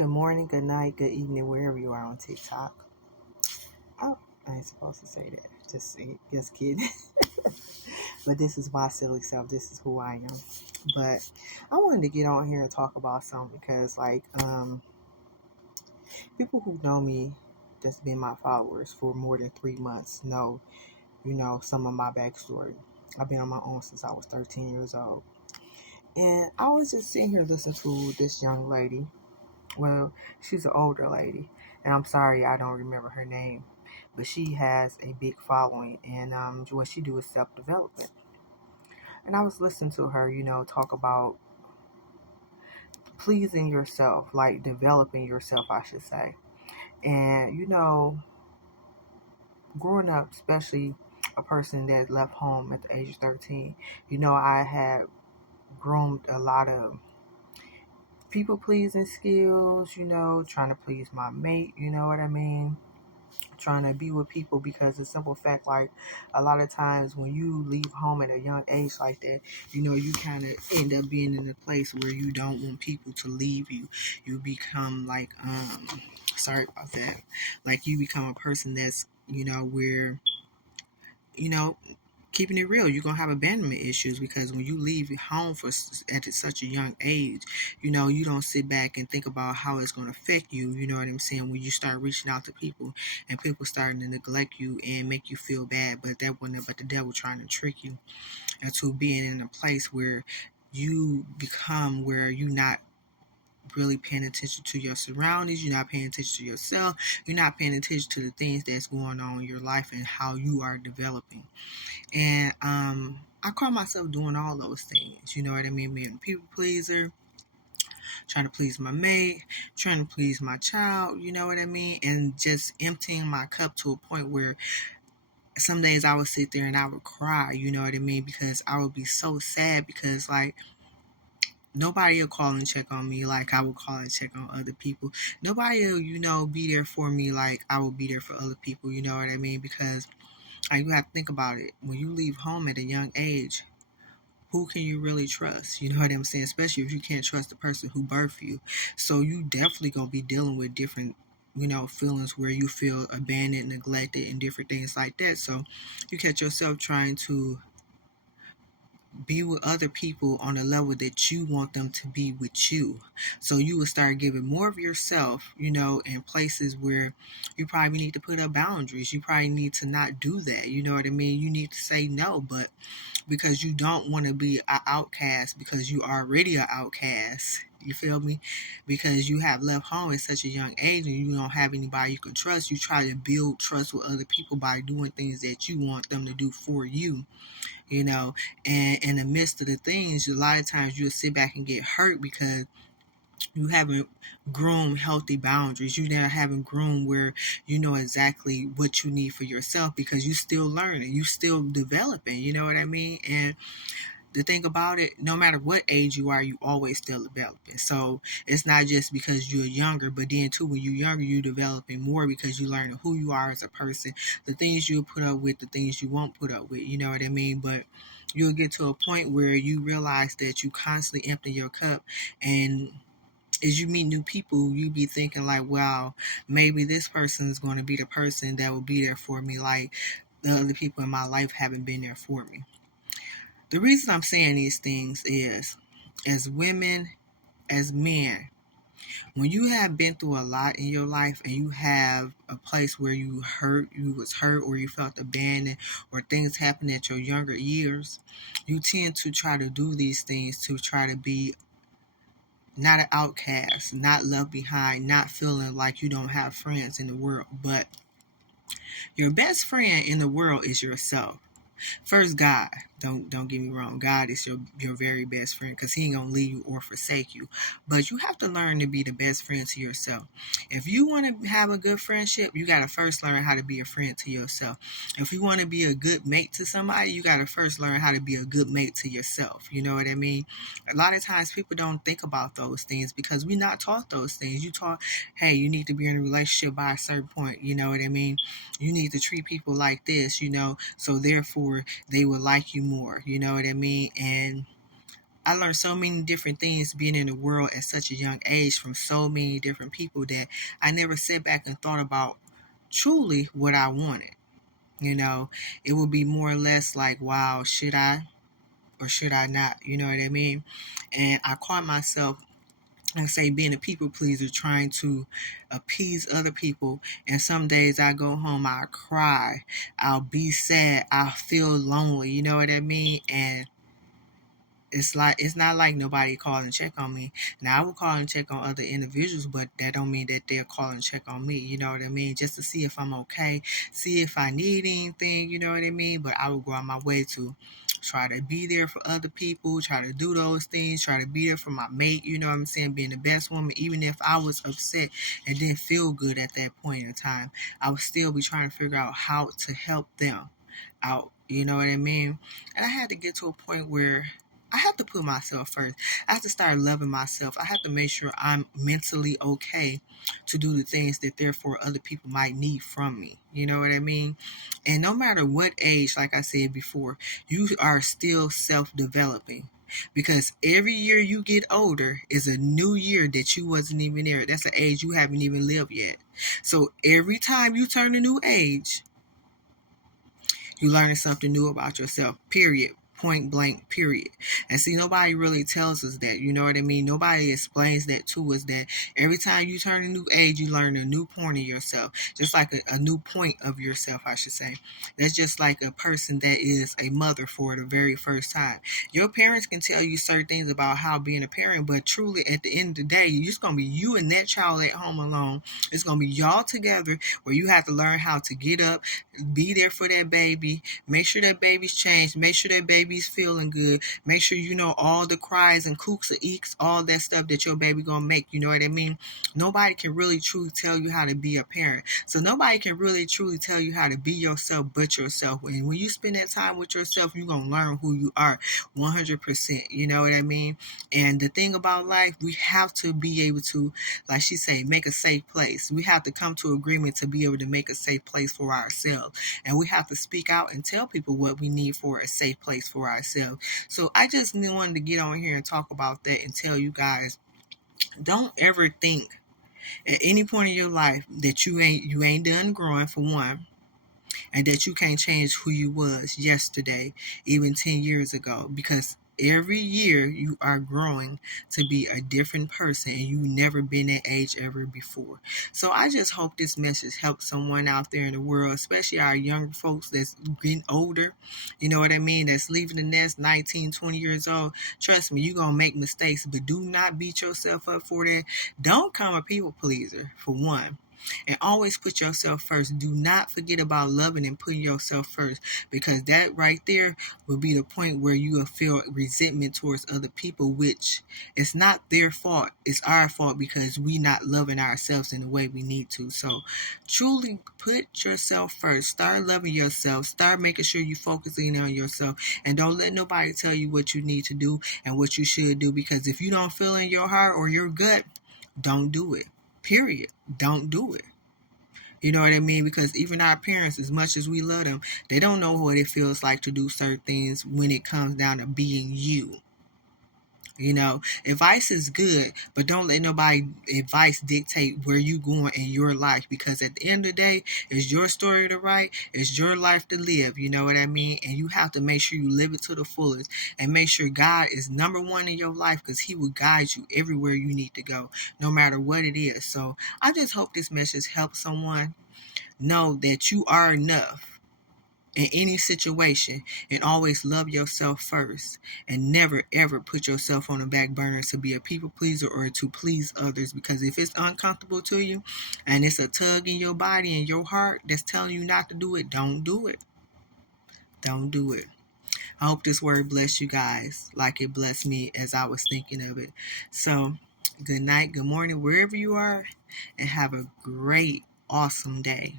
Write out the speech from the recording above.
Good morning, good night, good evening, wherever you are on TikTok. Oh, I ain't supposed to say that. Just kidding. But this is my silly self. This is who I am. But I wanted to get on here and talk about something because, people who know me, that's been my followers for more than 3 months, know, some of my backstory. I've been on my own since I was 13 years old. And I was just sitting here listening to this young lady. Well, she's an older lady, and I'm sorry I don't remember her name, but she has a big following, and what she do is self development. And I was listening to her, talk about pleasing yourself, like developing yourself, I should say. And growing up, especially a person that left home at the age of 13, I had groomed a lot of people pleasing skills, trying to please my mate, you know what I mean? Trying to be with people because the simple fact, like a lot of times when you leave home at a young age like that, you kind of end up being in a place where you don't want people to leave you. You become like sorry about that, like you become a person that's where you know keeping it real, you're gonna have abandonment issues because when you leave home at such a young age, you don't sit back and think about how it's gonna affect you. You know what I'm saying? When you start reaching out to people and people starting to neglect you and make you feel bad, but that wasn't but the devil trying to trick you into being in a place where you become where you're not really paying attention to your surroundings, you're not paying attention to yourself, you're not paying attention to the things that's going on in your life and how you are developing. And I call myself doing all those things. You know what I mean? Being a people pleaser, trying to please my mate, trying to please my child, you know what I mean? And just emptying my cup to a point where some days I would sit there and I would cry, you know what I mean? Because I would be so sad because like nobody will call and check on me like I would call and check on other people. Nobody will, be there for me like I will be there for other people, you know what I mean? Because you have to think about it. When you leave home at a young age, who can you really trust? You know what I'm saying? Especially if you can't trust the person who birthed you. So you definitely gonna be dealing with different, feelings where you feel abandoned, neglected, and different things like that. So you catch yourself trying to be with other people on a level that you want them to be with you. So you will start giving more of yourself, in places where you probably need to put up boundaries. You probably need to not do that. You know what I mean? You need to say no, but because you don't want to be an outcast because you are already an outcast. You feel me? Because you have left home at such a young age and you don't have anybody you can trust. You try to build trust with other people by doing things that you want them to do for you, and in the midst of the things, a lot of times you'll sit back and get hurt because you haven't groomed healthy boundaries. You never haven't groomed where you know exactly what you need for yourself because you still learning, you still developing, you know what I mean? And the thing about it, no matter what age you are, you always still developing. So it's not just because you're younger, but then too, when you're younger, you're developing more because you learn who you are as a person, the things you'll put up with, the things you won't put up with, you know what I mean? But you'll get to a point where you realize that you constantly empty your cup, and as you meet new people, you be thinking like, wow, maybe this person is going to be the person that will be there for me like the other people in my life haven't been there for me. The reason I'm saying these things is, as women, as men, when you have been through a lot in your life and you have a place where you was hurt or you felt abandoned or things happened at your younger years, you tend to try to do these things to try to be not an outcast, not left behind, not feeling like you don't have friends in the world. But your best friend in the world is yourself. First, God. Don't get me wrong. God is your very best friend because He ain't gonna leave you or forsake you. But you have to learn to be the best friend to yourself. If you want to have a good friendship, you gotta first learn how to be a friend to yourself. If you want to be a good mate to somebody, you gotta first learn how to be a good mate to yourself. You know what I mean? A lot of times people don't think about those things because we're not taught those things. You taught, hey, you need to be in a relationship by a certain point. You know what I mean? You need to treat people like this. So therefore they will like you more, you know what I mean? And I learned so many different things being in the world at such a young age from so many different people that I never sat back and thought about truly what I wanted. You know, it would be more or less like, wow, should I or should I not? You know what I mean? And I caught myself, I say, being a people pleaser, trying to appease other people. And some days I go home, I cry, I'll be sad, I feel lonely. You know what I mean? And it's not like nobody call and check on me. Now I will call and check on other individuals, but that don't mean that they'll call and check on me. You know what I mean? Just to see if I'm okay, see if I need anything. You know what I mean? But I will go out my way to try to be there for other people, try to do those things, try to be there for my mate. You know what I'm saying? Being the best woman, even if I was upset and didn't feel good at that point in time, I would still be trying to figure out how to help them out. You know what I mean? And I had to get to a point where I have to put myself first. I have to start loving myself. I have to make sure I'm mentally okay to do the things that therefore other people might need from me. You know what I mean? And no matter what age, like I said before, you are still self-developing. Because every year you get older is a new year that you wasn't even there. That's an age you haven't even lived yet. So every time you turn a new age, you learning something new about yourself, period. Point blank, period. And see, nobody really tells us that. You know what I mean? Nobody explains that to us, that every time you turn a new age, you learn a new point of yourself. Just like a new point of yourself, I should say. That's just like a person that is a mother for the very first time. Your parents can tell you certain things about how being a parent, but truly at the end of the day, it's going to be you and that child at home alone. It's going to be y'all together where you have to learn how to get up, be there for that baby, make sure that baby's changed, make sure that baby's feeling good, make sure you know all the cries and kooks and eeks, all that stuff that your baby gonna make. You know what I mean? Nobody can really truly tell you how to be a parent. So nobody can really truly tell you how to be yourself but yourself. And when you spend that time with yourself, you're gonna learn who you are 100%. You know what I mean? And the thing about life, we have to be able to, like she say, make a safe place. We have to come to agreement to be able to make a safe place for ourselves. And we have to speak out and tell people what we need for a safe place for ourselves. So I just wanted to get on here and talk about that and tell you guys, don't ever think at any point in your life that you ain't done growing, for one, and that you can't change who you was yesterday, even 10 years ago, because every year you are growing to be a different person and you never been that age ever before. So I just hope this message helps someone out there in the world, especially our younger folks that's getting older, you know what I mean, that's leaving the nest 19, 20 years old. Trust me, you're gonna make mistakes, but do not beat yourself up for that. Don't come a people pleaser, for one, and always put yourself first. Do not forget about loving and putting yourself first, because that right there will be the point where you will feel resentment towards other people, which is not their fault. It's our fault because we not loving ourselves in the way we need to. So truly put yourself first. Start loving yourself. Start making sure you focusing on yourself, and don't let nobody tell you what you need to do and what you should do, because if you don't feel in your heart or your gut, don't do it. Period. Don't do it. You know what I mean? Because even our parents, as much as we love them, they don't know what it feels like to do certain things when it comes down to being you. You know, advice is good, but don't let nobody advice dictate where you going in your life, because at the end of the day, it's your story to write, it's your life to live, you know what I mean? And you have to make sure you live it to the fullest and make sure God is number one in your life, because he will guide you everywhere you need to go, no matter what it is. So I just hope this message helps someone know that you are enough in any situation, and always love yourself first, and never ever put yourself on the back burner to be a people pleaser or to please others, because if it's uncomfortable to you and it's a tug in your body and your heart that's telling you not to do it, don't do it. Don't do it. I hope this word bless you guys like it blessed me as I was thinking of it. So good night, good morning, wherever you are, and have a great, awesome day.